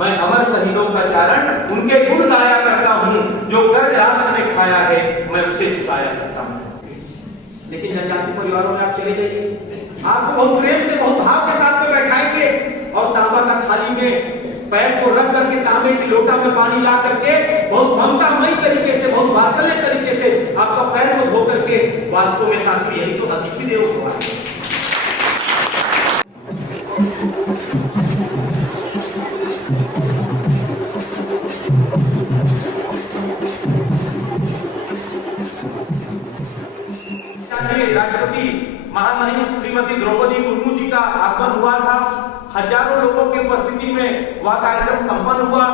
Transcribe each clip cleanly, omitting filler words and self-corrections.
मैं अमर शहीदों का चारण उनके गुण गाया करता हूँ, जो कर्ज राष्ट्र ने खाया है मैं उसे चुकाया करता हूँ। लेकिन जनजाति परिवारों में आप चले जाइए, आपको बहुत प्रेम से बहुत भाव के साथ में बैठाएंगे और तांबा का थाली में पैर को रख करके तांबे की लोटा में पानी ला करके बहुत ममतामयी तरीके से, बहुत वात्सल्य तरीके से आपका पैर को धो करके, वास्तव में साथियों यही तो अतिथि देवो भव है। राष्ट्रपति महामहिम श्रीमती द्रौपदी मुर्मू जी का आगमन हुआ था। हजारों लोगों की उपस्थिति में वह कार्यक्रम संपन्न हुआ।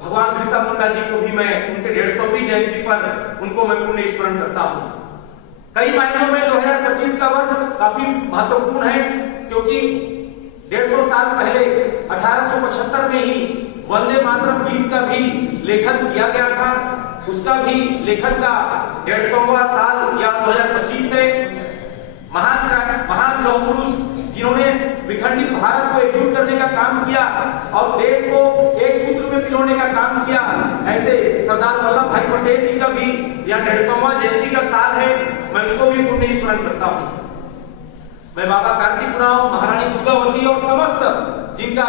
भगवान बिरसा मुंडा जी को भी मैं उनके 150वीं जयंती पर उनको मैं पुण्य स्मरण करता हूँ। कई मायनों में 2025 का वर्ष काफी महत्वपूर्ण है, क्योंकि 150 साल पहले 1875 में ही वंदे मातरम गीत का भी लेखन किया गया था। उसका भी लेखन का 150वां साल या 2025 है। महान लौह पुरुष जिन्होंने विखंडित भारत को एकजुट करने का काम किया और देश को एक सूत्र में पिरोने का काम किया, ऐसे सरदार वल्लभ भाई पटेल जी का भी यह 150वां जयंती का साल है। मैं उनको भी पुण्य स्मरण करता हूँ। मैं बाबा कार्तिक उरांव, महारानी दुर्गावती और समस्त जिनका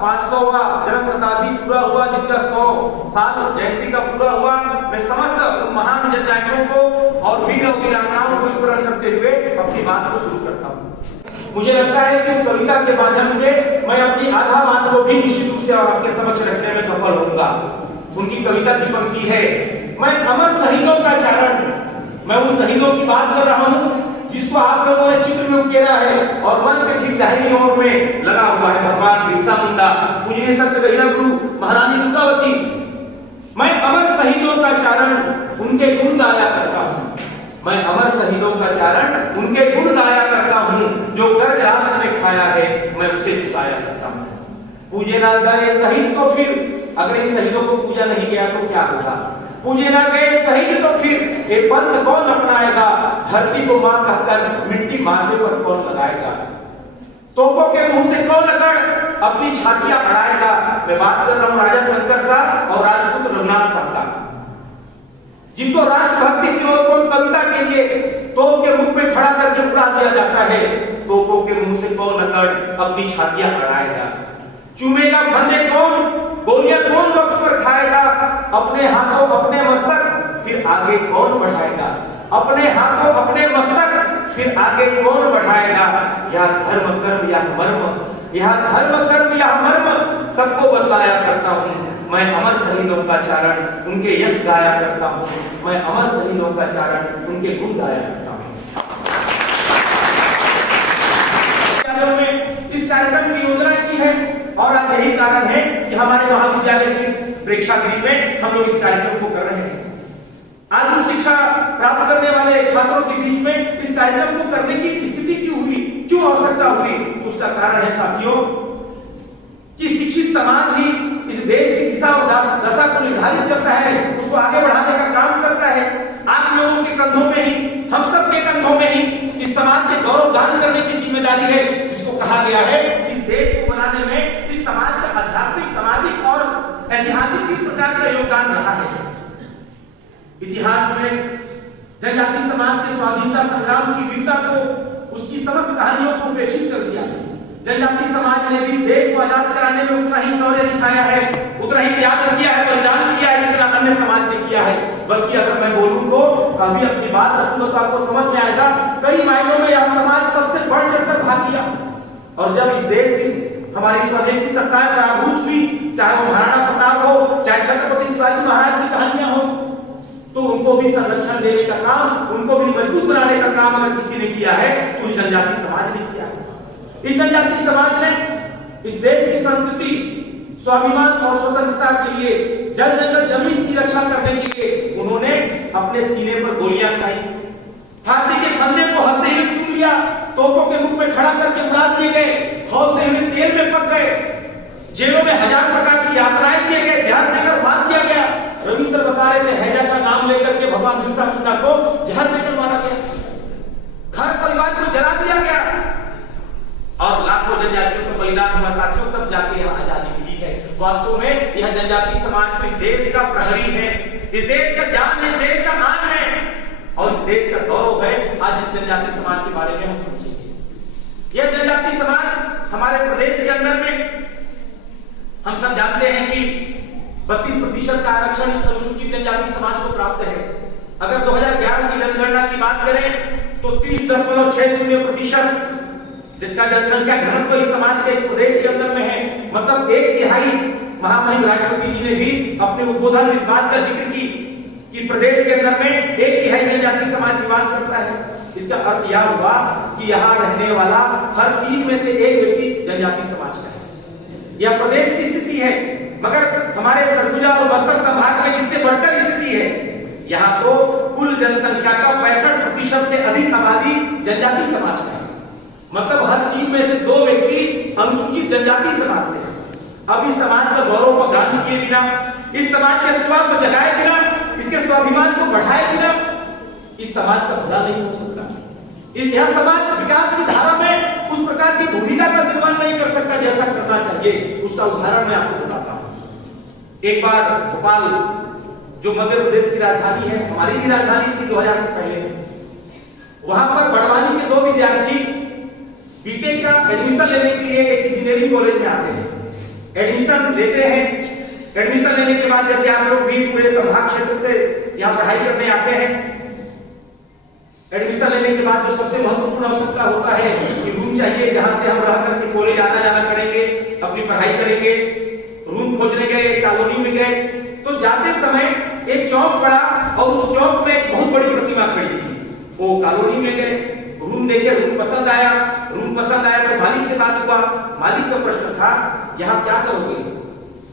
500वां जन्म शताब्दी पूरा हुआ, जिनका 100 साल जयंती का पूरा हुआ, मैं समस्त महान जननायकों को और वीर और वीरांगनाओं को स्मरण करते हुए अपनी बात को शुरू करता हूँ। मुझे लगता है कि इस कविता के माध्यम से मैं अपनी आधा बात को भी निश्चित रूप से आपके समक्ष रखने में सफल होऊंगा। उनकी कविता की पंक्ति है, मैं अमर शहीदों का चारण, मैं उन शहीदों की बात कर रहा हूँ जिसको आप लोगों ने चित्र में उकेरा है और मंच के ठीक दाहिनी ओर में लगा हुआ है भगवान बिरसा मुंडा, पूजनीय संत गहिरा गुरु महारानी दुर्गावती। मैं अमर शहीदों का चारण उनके गुण गाया करता हूँ, मैं अमर शहीदों का चारण उनके गुण गाया करता हूँ, जो कर्ज राष्ट्र ने खाया है मैं उसे चुकाया करता हूँ। पूजे ना गए शहीद तो फिर, अगर इन शहीदों को पूजा नहीं गया तो क्या होगा? पूजे ना गए शहीद तो फिर ये पंथ कौन अपनाएगा? धरती को मां कहकर मिट्टी माथे पर कौन लगाएगा? तोपों के मुंह से कौन लकड़ अपनी छातियां अड़ाएगा? मैं बात कर रहा हूं राजा शंकर साहब और राजपूत रघुनाथ साहब का, जिनको राष्ट्रभक्ति से और कविता के लिए तोप के मुख में खड़ा करके उड़ा दिया जाता है। तोपों के मुंह से कौन लकड़ अपनी छातियां अड़ाएगा? चूमेगा फंदे कौन, गोलियां कौन वक्त पर खाएगा? अपने हाथों अपने मस्तक फिर आगे कौन बढ़ाएगा? अपने हाथों अपने मस्तक फिर आगे कौन बढ़ाएगा? यह धर्म कर्म या मर्म, यह धर्म कर्म या मर्म सबको बतलाया करता हूँ। मैं अमर शहीदों का चारण उनके यश गाया करता हूँ, मैं अमर शहीदों का चारण उनके गुण गाया करता हूँ। इस कार्यक्रम की योजना की है और आज यही कारण है कि हमारे महाविद्यालय की इस प्रेक्षागृह में हम लोग इस कार्यक्रम को कर रहे हैं। आज शिक्षा प्राप्त करने वाले छात्रों के बीच में इस कार्यक्रम को करने की स्थिति क्यों हुई, क्यों आवश्यकता हुई? तो उसका कारण है साथियों कि शिक्षित समाज ही इस देश की दिशा और दशा को निर्धारित करता है, उसको आगे बढ़ाने का काम करता है। आप लोगों के कंधों में ही, हम सब के कंधों में ही इस समाज के गौरव गान करने की जिम्मेदारी है, जिसको कहा गया है इस देश को बनाने में इस समाज का आध्यात्मिक, सामाजिक और ऐतिहासिक किस प्रकार का योगदान रहा है। इतिहास में जनजाति समाज के स्वाधीनता संग्राम की वीरता को, उसकी समस्त कहानियों को उपेक्षित कर दिया। जनजाति समाज ने भी इस देश को आजाद कराने में उतना ही शौर्य दिखाया है, उतना ही त्याग किया है, बलिदान किया है जितना अन्य समाज ने किया है। बल्कि अगर मैं बोलूं तो कभी अपनी बात रखूं तो आपको समझ में आएगा, कई मायनों में यह समाज सबसे बढ़ चढ़कर भाग लिया। और जब इस देश की हमारी स्वदेशी सरकार पराभूत हुई, चाहे वो महाराणा प्रताप हो, चाहे छत्रपति शिवाजी महाराज की कहानियां हो, तो उनको भी संरक्षण देने का काम, उनको भी मजबूत बनाने का काम अगर किसी ने किया है तो इस जनजाति समाज ने किया है। इस जनजाति समाज ने इस देश की संस्कृति, स्वाभिमान और स्वतंत्रता के लिए, जल जंगल जमीन की रक्षा करने के लिए उन्होंने अपने सीने पर गोलियां खाई, फांसी के फंदे को हंसते हुए चूम लिया, तोपों के मुख में खड़ा करके उड़ा दिए गए, खौलते हुए तेल में पक गए, जेलों में हजार प्रकार की यात्राएं किए गए, जहर देकर मार दिया गया। रवि सर बता रहे थे हैजा का नाम लेकर के भगवान बिरसा मुंडा को जहर देकर मारा गया, घर परिवार को जला दिया गया और लाखों जनजातियों का बलिदान हुआ। साथियों तब जाके यहाँ आजादी मिली है। वास्तव में यह जनजाति समाज तो इस देश का प्रहरी है, इस देश का जान है, इस देश का मान है और इस देश का गौरव है। आज इस जनजाति समाज के बारे में हम समझेंगे। यह जनजाति समाज हमारे प्रदेश के अंदर में हम सब जानते हैं कि 32% का आरक्षण इस अनुसूचित जनजाति समाज को प्राप्त है। अगर 2011 की जनगणना की बात करें तो 30.60% जिनका जनसंख्या घनत्व इस समाज के इस प्रदेश के अंदर में है। मतलब 1/3 महामहिम राष्ट्रपति जी ने भी अपने उद्बोधन में इस बात का जिक्र की कि प्रदेश के अंदर में 1/3 जनजाति समाज निवास करता है। इसका अर्थ यह हुआ कि यहाँ रहने वाला हर 3 में से 1 व्यक्ति जनजाति समाज का है। यह प्रदेश की स्थिति है, मगर हमारे सरगुजा और बस्तर संभाग में इससे बढ़कर स्थिति है। यहाँ तो कुल जनसंख्या का 65% से अधिक आबादी जनजाति समाज का है। मतलब हर 3 में से 2 व्यक्ति अनुसूचित जनजाति समाज से है। अब इस समाज का गौरव को गान किए बिना, इस समाज के स्वाद को जगाए बिना, इसके स्वाभिमान को बढ़ाए बिना इस समाज का भला नहीं हो सकता। यह समाज विकास की धारा में उस प्रकार की भूमिका का निर्वहन नहीं कर सकता जैसा करना चाहिए। उसका उदाहरण मैं आपको बताता हूं। एक बार भोपाल जो मध्य प्रदेश की राजधानी है, हमारी भी राजधानी थी 2000 से पहले, वहां पर बड़वानी के 2 विद्यार्थी बीटेक का एडमिशन लेने के लिए एक इंजीनियरिंग कॉलेज में आते हैं। एडमिशन लेते हैं। एडमिशन लेने के बाद जैसे आप लोग भी पूरे संभाग क्षेत्र से यहाँ पढ़ाई करने आते हैं, एडमिशन लेने के बाद जो सबसे महत्वपूर्ण आवश्यकता होता है कि रूम चाहिए जहां से हम रह करके कॉलेज आना जाना करेंगे, अपनी पढ़ाई करेंगे। रूम खोजने गए, एक कॉलोनी में गए तो जाते समय एक चौक पड़ा और उस चौक में एक बहुत बड़ी प्रतिमा खड़ी थी। वो कॉलोनी में गए, रूम देखे, रूम पसंद आया तो मालिक से बात हुआ। मालिक का प्रश्न था यहाँ क्या करोगे?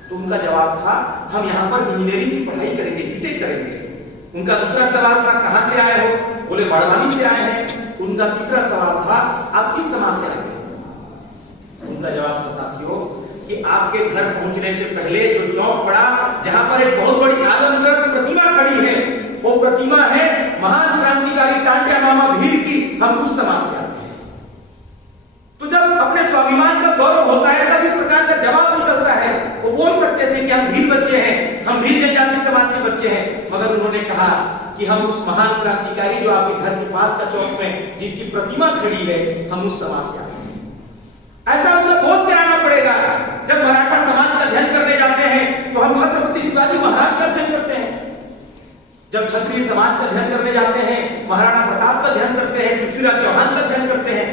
तो उनका जवाब था हम यहाँ पर इंजीनियरिंग की पढ़ाई करेंगे, बीटेक करेंगे। उनका दूसरा सवाल था कहां से आए हो? बोले बड़वानी से आए हैं। उनका तीसरा सवाल था आप किस समाज से आए हैं? उनका जवाब था साथियों कि आपके घर पहुंचने से पहले जो चौक पड़ा जहां पर एक बहुत बड़ी आदमकद प्रतिमा खड़ी है, वो प्रतिमा है महान क्रांतिकारी टांटिया मामा भील की। हम उस समाज से आते हैं। तो जब अपने स्वाभिमान का गौरव होता है तब इस प्रकार का जवाब निकलता है। वो बोल सकते थे कि हम भील बच्चे हैं, हम भील जनजाति समाज के बच्चे हैं, मगर उन्होंने कहा कि हम उस महान क्रांतिकारी जो आपके घर के पास का चौक में जिनकी प्रतिमा खड़ी है, हम उस समाज से आते हैं। ऐसा उनको बोध कराना पड़ेगा। जब मराठा समाज का अध्ययन करने जाते हैं तो हम छत्रपति शिवाजी महाराज का अध्ययन करते हैं। जब क्षत्रिय समाज का अध्ययन करने जाते हैं, महाराणा प्रताप का अध्ययन करते हैं, पृथ्वीराज चौहान का अध्ययन करते हैं।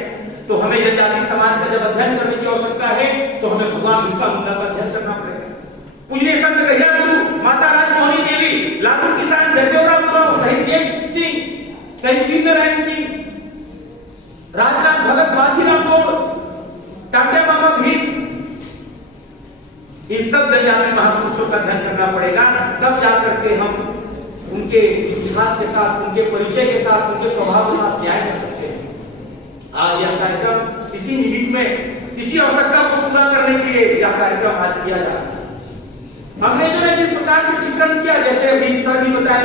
तो हमें जनजाति समाज का जब अध्ययन करने की आवश्यकता है तो हमें भगवान बिरसा मुंडा का अध्ययन करना पड़ेगा। पूजनीय संत गहिया गुरु माता राजमोहनी देवी, लालू किसान, जयदेवराम गुरु, शहीद देव सिंह, शहीद वीरनारायण सिंह, राजनाथ भगत, बाजीराव गौड़, टांटिया मामा भील, इन सब जनजाति महापुरुषों का अध्ययन करना पड़ेगा। तब जाकर के हम उनके इतिहास के साथ, उनके परिचय के साथ, उनके स्वभाव के साथ न्याय कर सकते हैं। आज यह कार्यक्रम इसी निमित्त में, इसी आवश्यकता को पूरा करने के लिए यह कार्यक्रम आज किया जा रहा है। अंग्रेजों ने जिस प्रकार से चित्रण किया, जैसे अभी सर भी बताया,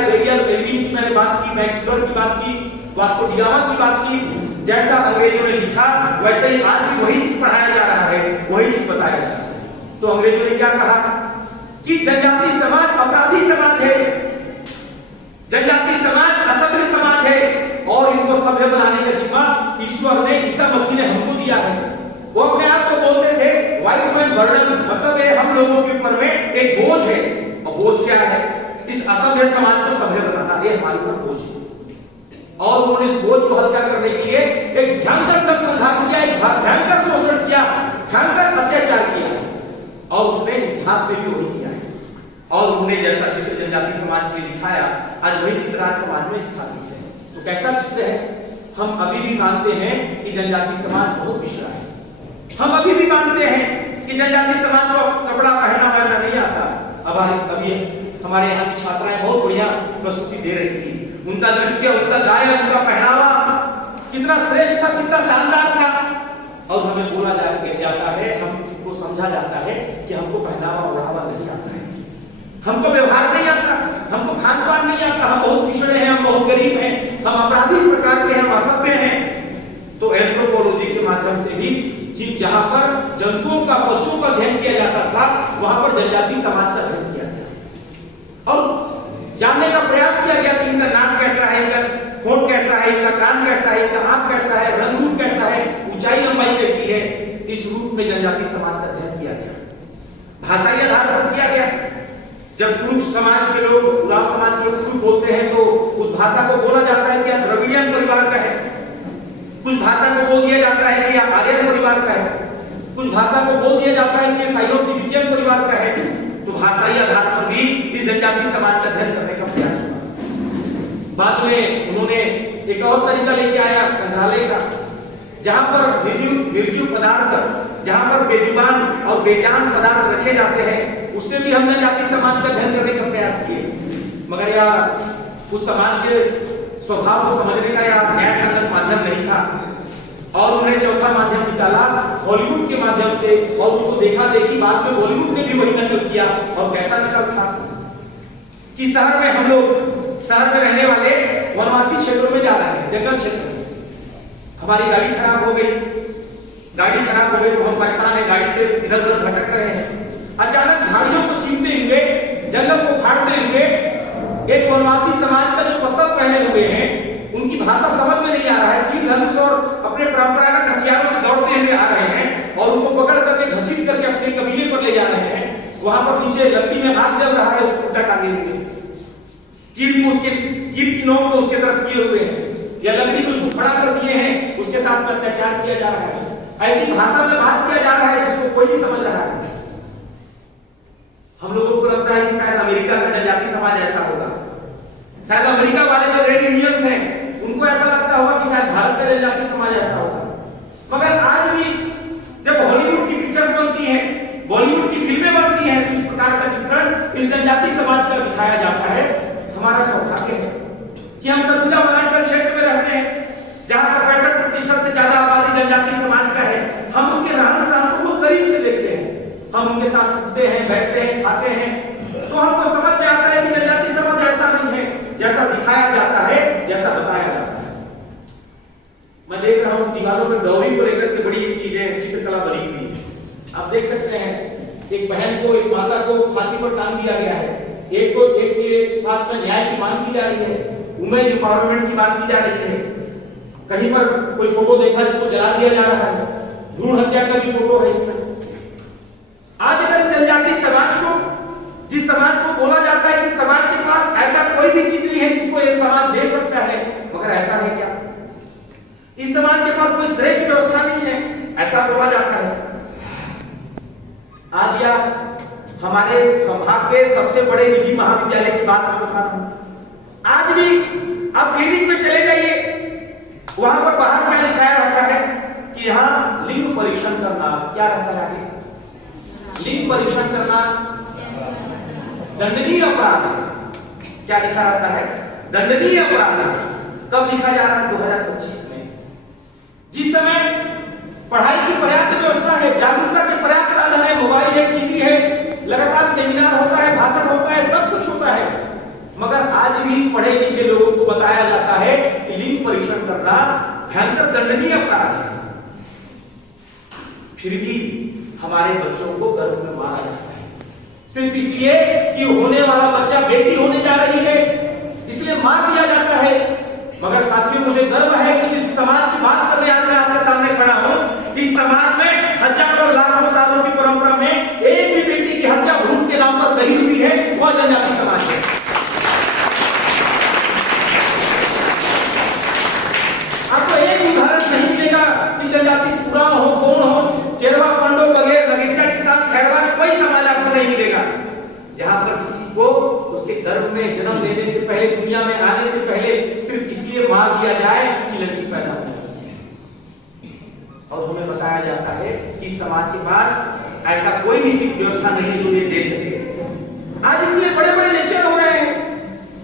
की मैंने बात की, मैक्स वेबर की बात की, वास्को डी गामा की बात की, जैसा अंग्रेजों ने लिखा वैसे ही आज भी वही चीज पढ़ाया जा रहा है, वही चीज बताया जा रहा है। तो अंग्रेजों ने क्या कहा कि जनजाति समाज अपराधी समाज है, जनजाति समाज असभ्य समाज है और इनको सभ्य बनाने का जिम्मा ईश्वर ने, ईसा मसीह ने हमको दिया है। वो अपने आप को बोलते थे व्हाइट मैन बर्डन, मतलब ये हम लोगों के ऊपर में एक बोझ है। और बोझ क्या है? इस असभ्य समाज को सभ्य बनाना, ये हमारे ऊपर बोझ है। और उन्होंने इस बोझ को हल्का करने के लिए एक भयंकर नरसंहार किया, एक भयंकर शोषण किया, भयंकर अत्याचार किया और उसने इतिहास में भी वही किया है। और उन्होंने जैसा चित्र जनजाति समाज में दिखाया, आज वही चित्र आज समाज में स्थापित है। तो कैसा चित्र है? हम अभी भी मानते हैं कि जनजाति समाज बहुत पिछड़ा है। हम अभी भी मानते हैं कि जनजाति समाज को कपड़ा पहनना वहनना नहीं आता। अभी हमारे यहाँ की छात्राएं बहुत बढ़िया प्रस्तुति दे रही थी। उनका नृत्य, उनका गायन, उनका पहनावा कितना श्रेष्ठ था, कितना शानदार था। और हमें बोला जाता है, हमको समझा जाता है कि हमको पहनावा ओढ़ावा नहीं आता है, हमको व्यवहार नहीं आता, हमको खान पान नहीं आता, हम बहुत पिछड़े हैं, हम बहुत गरीब हैं, हम अपराधी प्रकार के हैं, हम असभ्य हैं। तो एंथ्रोपोलॉजी के माध्यम से भी जहां पर जंतुओं का, पशुओं का अध्ययन किया जाता था, वहां पर जनजाति समाज का अध्ययन किया गया और जानने का प्रयास किया गया कि इनका नाम कैसा है, इनका होंठ कैसा है, इनका कान कैसा है, इनका आंख कैसा है, रंग रूप कैसा है, ऊंचाई लंबाई कैसी है। इस रूप में जनजाति समाज का अध्ययन किया गया। भाषाई आधार पर किया गया। जब कुरुख समाज के लोग, उराव समाज के लोग कुरुख बोलते हैं तो उस भाषा को बोला जाता है कि यह द्रविड़ियन परिवार का है। कुछ भाषा को बोल दिया जाता है कि यह आर्यन परिवार का है। कुछ भाषा को बोल दिया जाता है कि साइनो तिब्बतियन परिवार का है। तो भाषाई आधार पर भी इस जनजाति समाज का अध्ययन करने का प्रयास हुआ। बाद में उन्होंने एक और तरीका लेके आया संग्रहालय का, जहां पर निर्जीव पदार्थ, जहां पर बेजुबान और बेजान पदार्थ रखे जाते हैं, उससे भी हम जनजाति समाज का अध्ययन करने का प्रयास किए। मगर यह उस समाज के स्वभाव को समझने का यह न्याय संगत माध्यम नहीं था और उन्हें चौथा माध्यम निकाला हॉलीवुड के माध्यम से, और उसको देखा देखी बाद में बॉलीवुड ने भी वही नकल किया। और कैसा नकल था कि शहर में हम लोग, शहर में रहने वाले वनवासी क्षेत्रों में जा रहे हैं, जंगल क्षेत्र में, हमारी गाड़ी खराब हो गई तो हम परेशान है, गाड़ी से इधर उधर भटक रहे हैं। अचानक झाड़ियों को छीनते हुए, जंगल को फाड़ते हुए एक वनवासी समाज का जो पत्तल पहने हुए हैं, उनकी भाषा समझ में नहीं आ रहा है, तीर धनुष और अपने परंपरागत हथियारों से दौड़ते हुए आ रहे हैं और उनको पकड़ करके घसीट करके अपने कबीले पर ले जा रहे हैं। वहां पर नीचे लकड़ी में आग जल रहा है, उसको उल्टा टांगे हुए, कीर की नोक को उसके तरफ किए हुए हैं, या लकड़ी में उसको खड़ा कर दिए हैं, उसके साथ अत्याचार किया जा रहा है। ऐसी भाषा में बात किया जा रहा है जिसको कोई नहीं समझ रहा है। हम लोगों को लगता है कि शायद अमेरिका का जनजाति समाज ऐसा होगा, शायद अमेरिका वाले जो रेड इंडियंस हैं उनको ऐसा लगता होगा कि शायद भारत का जनजाति समाज ऐसा होगा। मगर आज भी जब हॉलीवुड की पिक्चर्स बनती हैं, बॉलीवुड की फिल्में बनती हैं, इस प्रकार का चित्रण इस जनजाति समाज का दिखाया जाता है। हमारा सौभाग्य है कि हम सरगुजा वनांचल क्षेत्र में रहते हैं, जहां पर 65% से ज्यादा आबादी जनजाति समाज का है। हम उनके रहन सहन को बहुत करीब से देखते हैं, हम उनके साथ उठते हैं, बैठते हैं, खाते हैं, तो हमको समझ में आता है कि जनजाति समाज ऐसा नहीं है जैसा दिखाया जाता है, जैसा बताया जाता है। मैं देख रहा हूं दीवारों में डॉरी को लेकर के बड़ी चीजें, चित्रकला बनी हुई है। आप देख सकते हैं एक बहन को, एक माता को फांसी पर टांग दिया गया है, एक को एक के साथ में न्याय की मांग की जा रही है, वुमेन एम्पावरमेंट की बात की जा रही है। कहीं पर कोई फोटो देखा जिसको जला दिया जा रहा है, भ्रूण हत्या का भी फोटो है इसमें। आज अगर जनजाति समाज को, जिस समाज को बोला जाता है कि समाज के पास ऐसा कोई भी चीज नहीं है जिसको ये समाज दे सकता है, मगर ऐसा है क्या? इस समाज के पास कोई श्रेष्ठ व्यवस्था नहीं है, ऐसा बोला जाता है। आज या हमारे संभाग के सबसे बड़े निजी महाविद्यालय की बात मैं बता रहा हूं। आज भी आप क्लिनिक में चले जाइए, वहां पर बाहर क्या लिखाया रहता है कि यहां लिंग परीक्षण करना, क्या रहता है आगे? लिंग परीक्षण करना दंडनीय अपराध है। क्या लिखा रहता है? दंडनीय अपराध है। कब लिखा जा रहा है? 2025 में। जिस समय पढ़ाई की पर्याप्त व्यवस्था है, जागरूकता के पर्याप्त साधन है, मोबाइल है, टीवी है, लगातार सेमिनार होता है, भाषण होता है, सब कुछ होता है, मगर आज भी पढ़े लिखे लोगों को बताया जाता है कि लिंग परीक्षण करना भयंकर दंडनीय अपराध है। फिर भी हमारे बच्चों को गर्भ में मारा जाता है, सिर्फ इसलिए कि होने वाला बच्चा बेटी होने जा रही है, इसलिए मार दिया जाता है। मगर साथियों, मुझे गर्व है कि जिस समाज की बात कर रहे आज मैं आपके सामने खड़ा हूं, इस समाज में हजारों लाखों सालों की परंपरा में एक भी बेटी की हत्या भ्रूण के नाम पर नहीं हुई है, वह जनजाति समाज है। आपको एक उदाहरण नहीं मिलेगा कि जनजाति पूरा हो, कौन हो, चेरवा, पंडो, बघेल, नगीसा, किसान, खैरवा, कोई समाज आपको नहीं मिलेगा जहां पर किसी को उसके गर्भ में जन्म लेने से पहले, दुनिया में आने से पहले सिर्फ इसलिए मार दिया जाए कि लड़की पैदा हो। और हमें बताया जाता है कि समाज के पास ऐसा कोई भी चीज व्यवस्था नहीं है जो ये दे सके। आज इसलिए बड़े बड़े लेक्चर हो रहे हैं,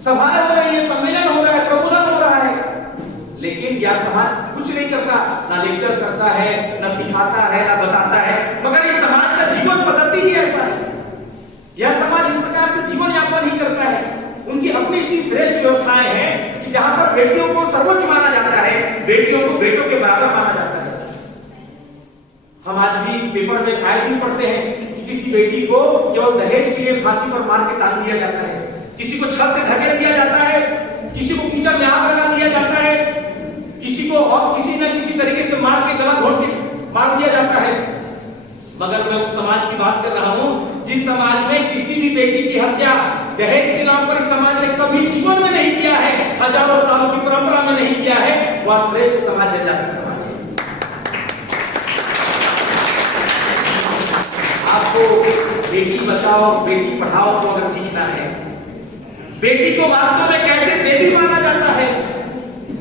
सभाएं हो रही है, सम्मेलन हो रहा है, प्रबोधन हो रहा है, लेकिन यह समाज कुछ नहीं करता, ना लेक्चर करता है, ना सिखाता है, ना बताता है। मगर इस समाज का जीवन पद्धति ही ऐसा है, यह समाज इस प्रकार से जीवन यापन ही करता है। उनकी अपनी इतनी श्रेष्ठ व्यवस्थाएं हैं कि जहां पर बेटियों को सर्वोच्च माना जाता है, बेटियों को बेटों के बराबर माना जाता है। हम आज भी पेपर में आए दिन पढ़ते हैं कि कि किसी बेटी को केवल दहेज के लिए फांसी पर मार के टांग दिया जाता है, किसी को छत से ढकेल दिया जाता है, किसी को कीचड़ में आग लगा दिया जाता है, किसी को और किसी न किसी तरीके से मार के गला घोट के मार दिया जाता है। मगर मैं उस समाज की बात कर रहा हूं जिस समाज में किसी भी बेटी की हत्या दहेज के नाम पर इस समाज ने कभी जीवन में नहीं किया है, हजारों सालों की परंपरा में नहीं किया है, वह श्रेष्ठ समाज जनजाति समाज है। आपको बेटी बचाओ बेटी पढ़ाओ को अगर सीखना है, बेटी को वास्तव में कैसे देवी माना जाता है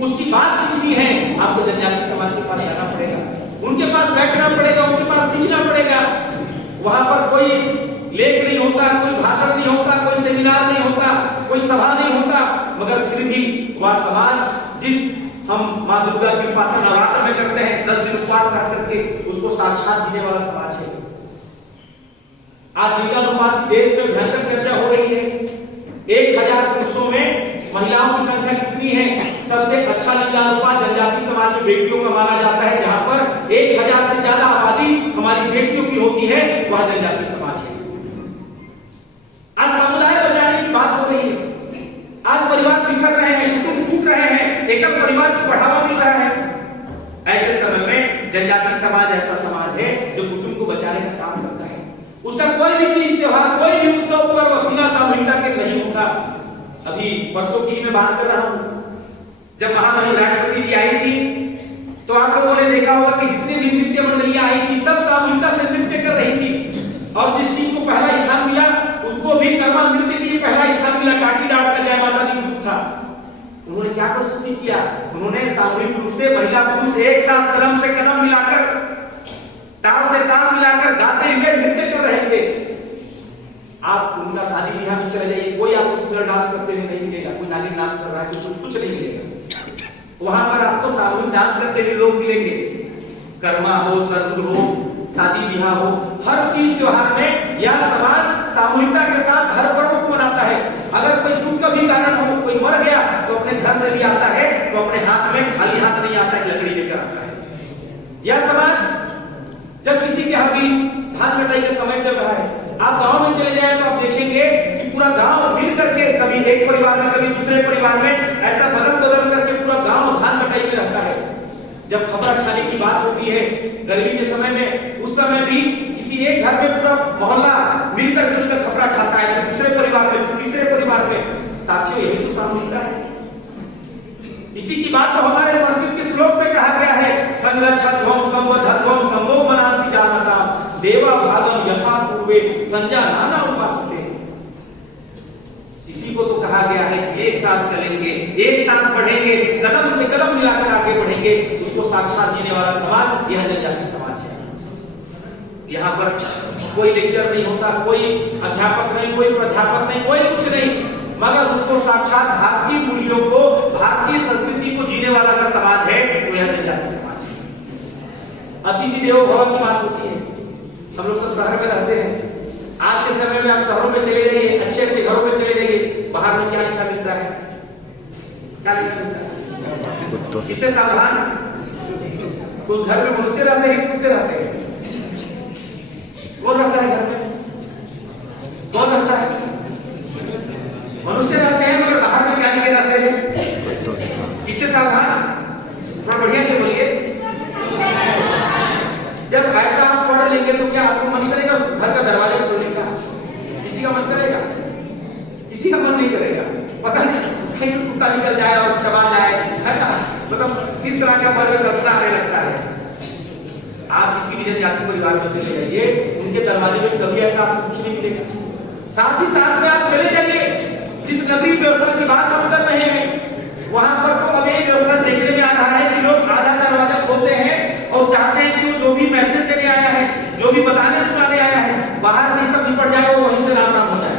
उसकी बात सीखनी है, आपको जनजाति समाज के पास जाना पड़ेगा, उनके पास बैठना पड़ेगा, उनके पास सीखना पड़ेगा। वहां पर कोई लेख नहीं होता, कोई भाषण नहीं होता, कोई सेमिनार नहीं होता, कोई सभा नहीं होता, मगर फिर भी वह समाज जिस हम मां दुर्गा की उपासना नवरात्र में करते हैं 10 दिन उपवास रख करके उसको साक्षात जीने वाला समाज है। आज लिंगानुपात की देश में भयंकर चर्चा हो रही है। 1000 पुरुषों में महिलाओं की संख्या कितनी है? सबसे अच्छा लिंगानुपात जनजाति समाज में बेटियों का माना जाता है, जहां पर 1000 से ज्यादा आबादी हमारी बेटियों की होती है, वह जनजाति समाज है। आज समुदाय बचाने की बात हो रही है, आज परिवार बिखर रहे हैं, कुटुंब टूट रहे हैं, एकल परिवार को बढ़ावा मिल रहा है। ऐसे समय में जनजाति समाज ऐसा समाज है जो कुटुंब को बचाने का काम करता है। उसका कोई भी तीज त्योहार, कोई भी उत्सव पर्व बिना सामूहिकता के नहीं होता। अभी परसों की मैं बात कर रहा हूं, जब महामहिम राष्ट्रपति जी आई थी तो आप लोगों ने देखा होगा कि जितनी भी नृत्य मंडलियां आई थी सब सामूहिकता से नृत्य कर रही थी, और जिस टीम को पहला स्थान मिला उसको भी कर्मा नृत्य के लिए पहला स्थान मिला। काटी डाल का जय माता दी ग्रुप था। उन्होंने क्या प्रस्तुति किया? उन्होंने सामूहिक रूप से महिला पुरुष एक साथ कदम से कदम मिलाकर, ताल से ताल मिलाकर गाते हुए नृत्य कर रहे थे। आप उनका शादी ब्याह में चले जाइए, कोई आपको सिंगल डांस करते हुए नहीं मिलेगा, कोई नागिन डांस कर रहा है, कुछ नहीं मिलेगा। वहां पर आपको सामूहिक डांस करते हुए लोग मिलेंगे। कर्मा हो, सरहुल हो, शादी ब्याह हो, हर तीज त्योहार में यह समाज सामूहिकता के साथ हर पर्व को मनाता है। अगर कोई दुख का भी कारण हो, कोई मर गया तो अपने घर से भी आता है, तो अपने हाथ में खाली हाथ नहीं आता है, लकड़ी लेकर आता है। यह समाज जब किसी के यहाँ भी धान कटाई का समय चल रहा है, आप गांव में चले जाए तो आप देखेंगे कि पूरा गांव मिल करके, कभी एक परिवार में कभी दूसरे परिवार में, ऐसा बदल बदल करके पूरा गांव धान कटाई में रहता है। जब खपरा छाने की बात होती है गर्मी के समय में, उस समय भी किसी एक घर में पूरा मोहल्ला मिलकर के उसका खपरा छाता है, फिर दूसरे परिवार में, फिर तीसरे परिवार में। साथियों, यही तो सामूहिकता है। इसी की बात तो हमारे संस्कृत के श्लोक में कहा गया है, संगच्छध्वं संवद्धध्वं संभो मनांसि जानता देवा भागम यथा पूर्वे संजानाना उपासते। इसी को तो कहा गया है कि एक साथ चलेंगे, एक साथ बढ़ेंगे, कदम से कदम मिलाकर आगे बढ़ेंगे, उसको साक्षात जीने वाला समाज यह जनजाति समाज है। यहाँ पर कोई लेक्चर नहीं होता, कोई अध्यापक नहीं, कोई प्राध्यापक नहीं, कोई कुछ नहीं, मगर उसको साक्षात भारतीय मूल्यों को, भारतीय संस्कृति को जीने वाला का समाज है, वो यह जनजाति समाज है। अतिथि देवो भव की बात होती है। हम लोग सब शहर में रहते हैं। आज के समय में आप शहरों में चले जाइए, अच्छे अच्छे घरों में चले जाइए, बाहर में क्या लिखा मिलता है? क्या लिखा मिलता है? इससे सावधान। उस घर में मनुष्य रहते हैं, कुत्ते रहते हैं? कौन रहता है घर में? कौन रहता है? मनुष्य रहते हैं, मगर बाहर में क्या लिखे रहते हैं? इससे सावधान। थोड़ा बढ़िया से बोलिए। जब ऐसा आप पढ़ लेंगे तो क्या आपको मन करेगा उस घर का दरवाजा खोलने का? किसी का मन करेगा? किसी का मन नहीं करेगा। पता नहीं सही कुत्ता निकल जाए और चबा जाए, है ना? मतलब किस तरह का मन में कल्पना आने लगता है। आप किसी भी जनजाति परिवार में चले जाइए, उनके दरवाजे में कभी ऐसा आपको कुछ नहीं मिलेगा। साथ ही साथ में आप चले जाइए, जिस नगरीय व्यवस्था की बात हम कर रहे हैं, वहां पर तो अब एक व्यवस्था देखने में आ रहा है कि लोग आधा दरवाजा खोलते हैं और चाहते हैं कि जो भी मैसेज देने आया है, जो भी बताने सुनाने आया है, बाहर से सब निपट जाए, वो वहीं से राम राम हो जाए।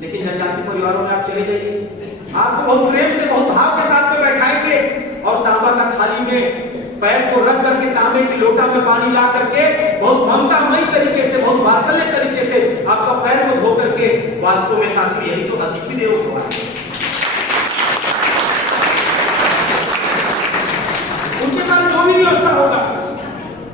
लेकिन जनजाति परिवारों में आप चले जाइए, आपको बहुत प्रेम से, बहुत भाव के साथ में बैठाएंगे और तांबा का थाली में पैर को रख करके तांबे की लोटा में पानी ला करके बहुत ममतामयी तरीके से, बहुत वात्सल्य तरीके से आपका पैर को धो करके, वास्तव में साथी यही तो अतिथि देवो भव है। उनके पास जो भी व्यवस्था होगा,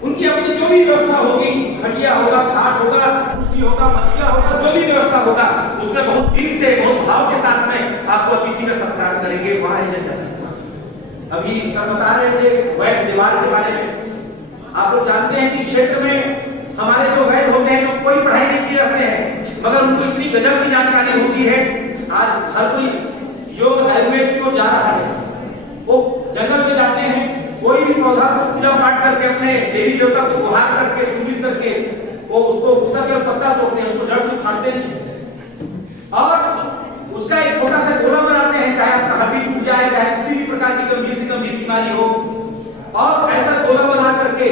उनकी अपनी जो भी व्यवस्था होगी, खटिया होगा, खाट होगा, कुर्सी होगा, मछिया होगा, जो भी व्यवस्था होगा उसमें बहुत दिल से, बहुत भाव के साथ में आपको अतिथि का सत्कार करेंगे। वहां है जनजाति समाज। अभी सर बता रहे थे वैध दीवार के बारे में। आप लोग जानते हैं कि क्षेत्र में हमारे जो वैध होते हैं, जो कोई पढ़ाई नहीं किए रखते हैं, मगर उनको इतनी गजब की जानकारी होती है। आज हर कोई योग आयुर्वेद की ओर जा रहा है, वो जंगल में जाते हैं, कोई भी पौधा को पूजा पाठ करके अपने देवी देवता को गुहार करके सुमित करके वो उसको उसका केवल पत्ता तोड़ते हैं, उसको जड़ से उखाड़ते नहीं और उसका एक छोटा सा गोला बनाते हैं, चाहे आपका हड्डी टूट जाए, चाहे किसी भी प्रकार की गंभीर से गंभीर बीमारी हो, और ऐसा गोला बना करके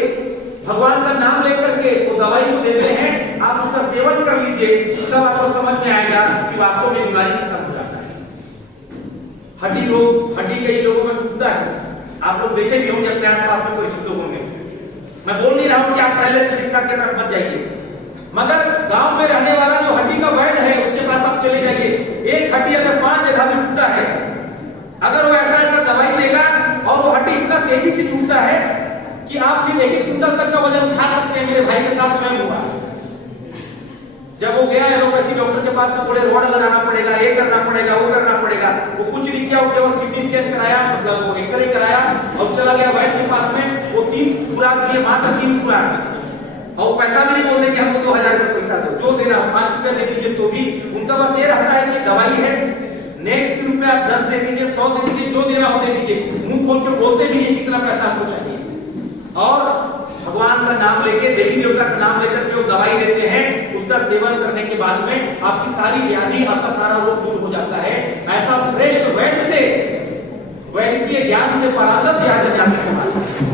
भगवान का नाम लेकर के वो दवाई को देते हैं। आप उसका सेवन कर लीजिए, तब आपको समझ में आएगा कि वास्तव में बीमारी खत्म हो जाता है। हड्डी कई लोगों में टूटता है, आप लोग देखे भी होंगे अपने आसपास में परिचित लोगों में। मैं बोल नहीं रहा हूं कि आप शैल्य चिकित्सा के तरफ मत जाइए, मगर गांव में रहने वाला जो हड्डी का वैद्य है उसके पास आप चले जाइए। एक हड्डी अगर 5 जगह में टूटा है, अगर वो ऐसा दवाई देगा और वो हड्डी इतना तेजी से टूटता है कि आप फिर 1 कुंटल तक का वजन उठा सकते हैं। मेरे भाई के साथ स्वयं हुआ। जब वो गया एलोपैथी डॉक्टर के पास, तो बोले रोड लगाना पड़ेगा, ये करना पड़ेगा, वो करना पड़ेगा। वो कुछ नहीं किया, वो केवल सीटी स्कैन कराया, मतलब वो एक्सरे कराया और चला गया वैद्य के पास में। वो 3 खुराक दिए, मात्र 3 खुराक, और पैसा भी नहीं बोलते कि हमको 2000 रुपये पैसा दो, जो देना 5 रुपया दे दीजिए। तो भी उनका बस ये रहता है कि दवाई है, नेक के रूप में आप 10 दे दीजिए, 100 दे दीजिए, जो देना हो दे दीजिए। मुंह खोल के बोलते भी नहीं कितना पैसा आपको चाहिए। और भगवान का नाम लेके, देवी देवता का नाम लेकर के वो दवाई देते हैं। उसका सेवन करने के बाद में आपकी सारी व्याधि, आपका सारा रोग दूर हो जाता है। ऐसा श्रेष्ठ वैद्य से, वैद्य के ज्ञान से परागत ज्ञान से